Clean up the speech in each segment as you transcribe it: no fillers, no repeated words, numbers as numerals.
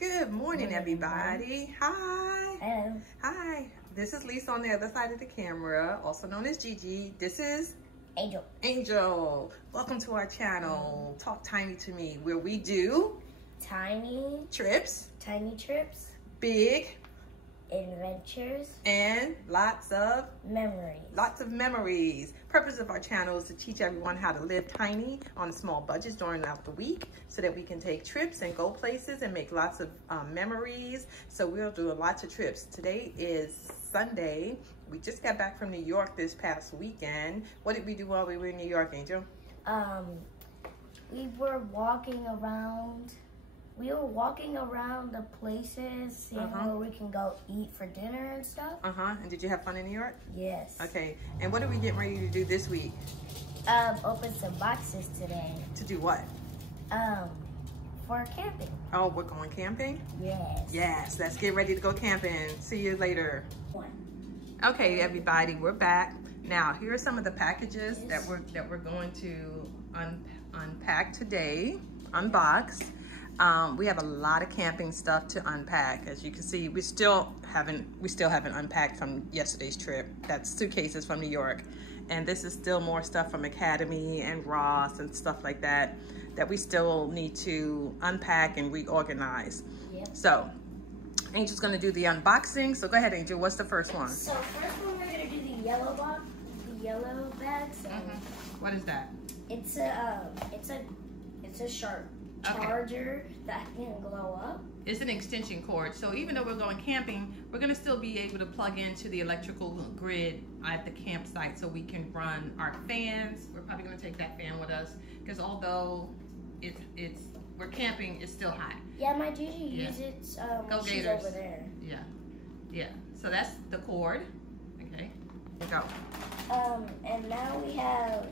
Good morning, everybody. Hi. Hello. Hi. This is Lisa on the other side of the camera, also known as Gigi. This is Angel. Angel. Welcome to our channel, Talk Tiny to Me, where we do Tiny trips, big adventures, and lots of memories. Purpose of our channel is to teach everyone how to live tiny on small budgets during the week so that we can take trips and go places and make lots of memories. So we'll do lots of trips. Today is Sunday. We just got back from New York this past weekend. What did we do while we were in New York, Angel? We were walking around. The places, seeing where we can go eat for dinner and stuff. And did you have fun in New York? Yes. Okay. And what are we getting ready to do this week? Open some boxes today. To do what? For camping. Oh, we're going camping? Yes. Yes. Let's get ready to go camping. See you later. Okay, everybody, we're back. Now, here are some of the packages that we're going to unpack today. Unbox. We have a lot of camping stuff to unpack. As you can see, we still haven't unpacked from yesterday's trip. That's suitcases from New York. And this is still more stuff from Academy and Ross and stuff like that we still need to unpack and reorganize. Yep. So, Angel's gonna do the unboxing. So go ahead, Angel, what's the first one? So first one, we're gonna do the yellow box, the yellow bag. So what is that? It's a sharp charger that can glow up. It's an extension cord. So even though we're going camping, we're going to still be able to plug into the electrical grid at the campsite so we can run our fans. We're probably going to take that fan with us because although we're camping, it's still hot. Yeah, my Gigi uses Go she's Gators. over there. Yeah. So that's the cord. Okay. Go. And now we have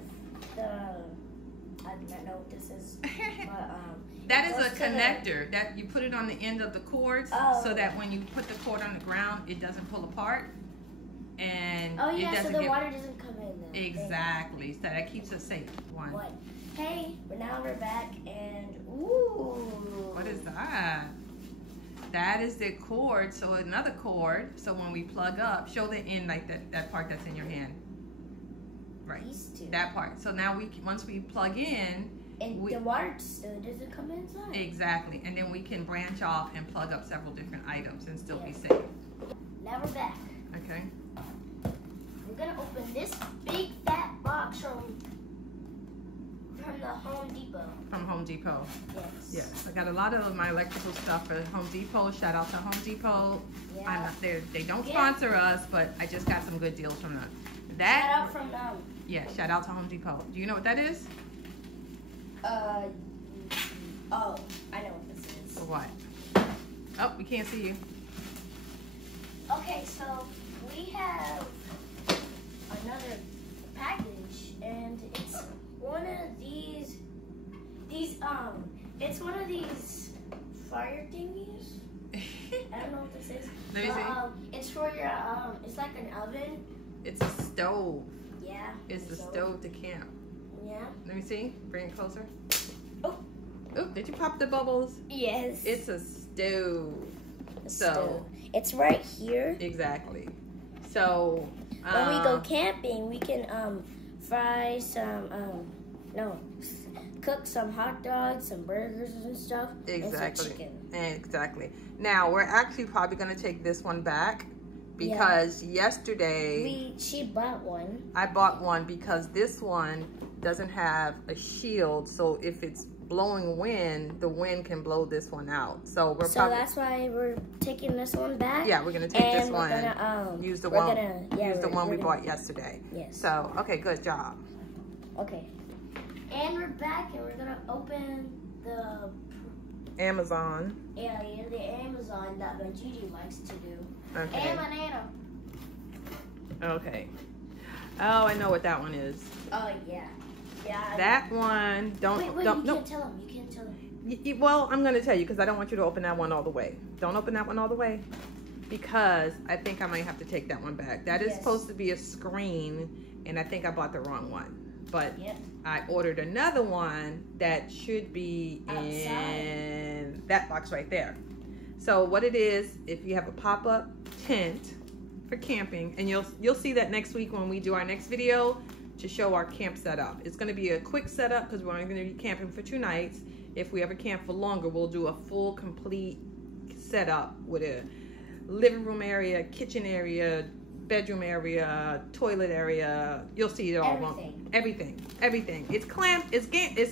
I do not know what this is, but that is a connector that you put it on the end of the cords so that when you put the cord on the ground, it doesn't pull apart and so the get water doesn't come in there. Exactly. So that keeps us safe. One. Hey, but now we're back and ooh. What is that? That is the cord. So another cord. So when we plug up, show the end like that part that's in your hand. Right. These two. That part. So now once we plug in, and the water still doesn't come inside. Exactly. And then we can branch off and plug up several different items and still be safe. Now we're back. Okay. We're gonna open this big fat box from the Home Depot. From Home Depot. Yes. Yes. I got a lot of my electrical stuff at Home Depot. Shout out to Home Depot. Yeah. I'm not there. They don't sponsor us, but I just got some good deals from them. Shout out from them. Yeah, shout out to Home Depot. Do you know what that is? Oh, I know what this is. For what? Oh, we can't see you. Okay, so we have another package, and it's one of these. It's one of these fire thingies. I don't know what this is. Let me see. It's for your it's like an oven. It's a stove. Yeah. It's the stove to camp. Yeah. Let me see. Bring it closer. Oh. Oh, did you pop the bubbles? Yes. It's a stove. It's right here. Exactly. So when we go camping, we can fry some cook some hot dogs, some burgers and stuff. Exactly. And some chicken. Exactly. Now we're actually probably gonna take this one back. Because yesterday she bought one. I bought one because this one doesn't have a shield, so if it's blowing wind, the wind can blow this one out. So that's why we're taking this one back. Yeah, we're gonna take this one. Use the one we bought yesterday. Yes. So okay, good job. Okay. And we're back, and we're gonna open the Amazon. Yeah, the Amazon that my Gigi likes to do. Okay. And my Nana. Okay. Oh, I know what that one is. Oh yeah. Yeah. That one. Don't. Wait, don't. You can't tell him. You can't tell him. Well, I'm gonna tell you because I don't want you to open that one all the way. Don't open that one all the way because I think I might have to take that one back. That is supposed to be a screen, and I think I bought the wrong one. But I ordered another one that should be in that box right there. So what it is, if you have a pop-up tent for camping, and you'll see that next week when we do our next video to show our camp setup. It's going to be a quick setup because we're only going to be camping for 2 nights. If we ever camp for longer, we'll do a full, complete setup with a living room area, kitchen area, bedroom area, toilet area. You'll see it all. Everything. It's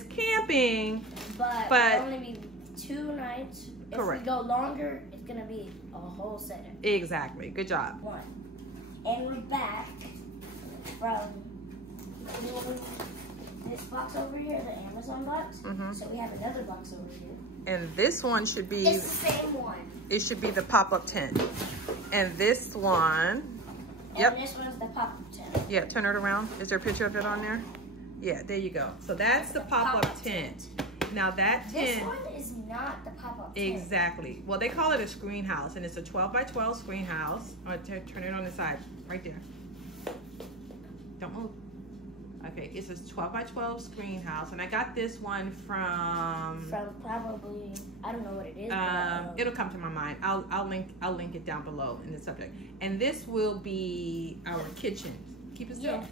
camping, but it'll only be 2 nights. Correct. If we go longer, it's gonna be a whole setup. Exactly. Good job. 1. And we're back from this box over here, the Amazon box. So we have another box over here. And this one should be. It's the same one. It should be the pop-up tent. And this one. Yep. And this one's the pop-up tent. Yeah, turn it around. Is there a picture of it on there? Yeah, there you go. So that's the pop-up tent. Now that tent. This one is not the pop-up tent. Exactly. Well, they call it a screen house, and it's a 12 by 12 screen house. Turn it on the side, right there. Don't move. Okay, it's a 12 by 12 screen house, and I got this one from probably, I don't know what it is. It'll come to my mind. I'll link it down below in the subject. And this will be our kitchen. Keep it still.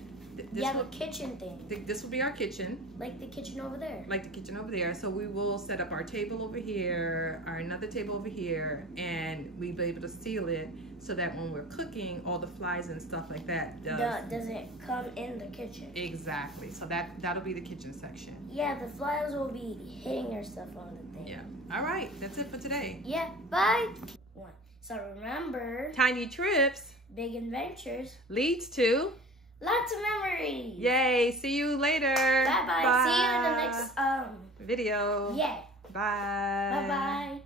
Yeah, the kitchen thing. This will be our kitchen. Like the kitchen over there. Like the kitchen over there. So we will set up our table over here, our another table over here, and we'll be able to seal it so that when we're cooking, all the flies and stuff like that doesn't come in the kitchen. Exactly. So that'll be the kitchen section. Yeah, the flies will be hitting their stuff on the thing. Yeah. All right. That's it for today. Yeah. Bye. 1. So remember, tiny trips, big adventures leads to lots of memories. Yay. See you later. Bye-bye. See you in the next video. Yeah. Bye. Bye-bye.